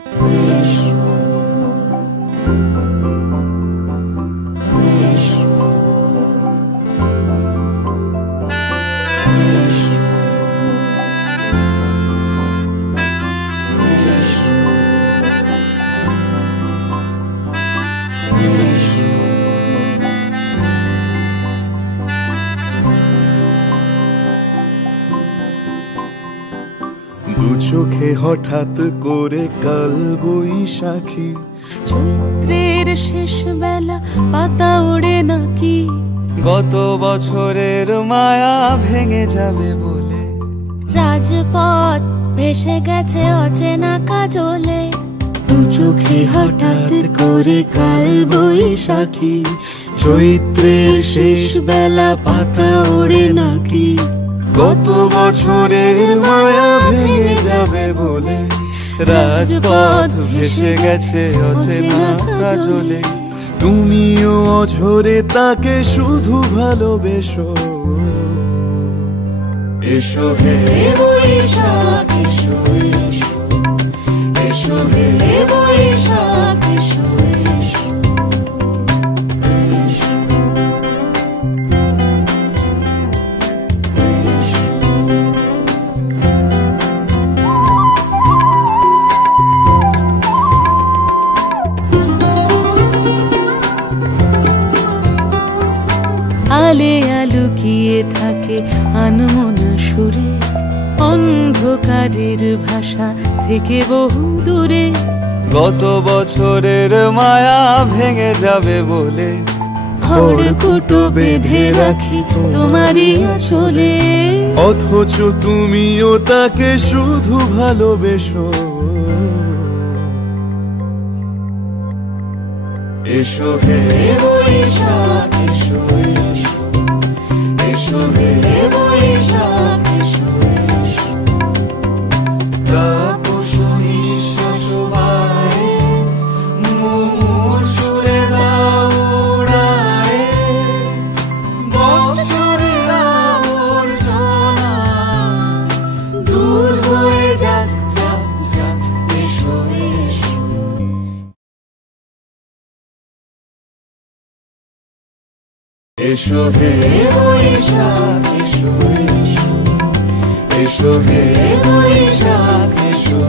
দু চোখে হঠাৎ করে কাল বৈশাখী, চৈত্রের শেষ বেলা পাতা ওড়ে নাকি, গত বছরের মায়া ভেঙে যাবে বলে, রাজপথ ভেসে গেছে অচেনা কাজলে। দু চোখে হঠাৎ করে কাল বৈশাখী, চৈত্রের শেষ বেলা পাতা ওড়ে নাকি, গত বছরের মায়া ভেঙে যাবে বলে, রাজপথ ভেসে গেছে অচেনা কাজলে। তুমিও অঝরে তাকে শুধু ভালোবেসো, এসো হে বৈশাখ এসো, এসো হে বৈশাখ এসো। আলে আলুকিয়ে থাকে আনমনা সুরে, অন্ধকারের ভাষা থেকে বহু দূরে, গত বছরের মায়া ভেঙে যাবে বলে, খড়কুটো বেঁধে রাখি তোমারই আঁচলে। অথচ তুমিও তাকে শুধু ভালোবেসো, এসো হে বৈশাখ এসো, এসো হে বৈশাখ এসো। তাপস নিঃশ্বাস বায়ে, মুমুর সুরে দাও উড়ায়ে, বছরের আবর্জনা দূর হয়ে যাক যাক যাক, এসো এসো। এসো হে বৈশাখ এসো, এসো হে বৈশাখ এসো।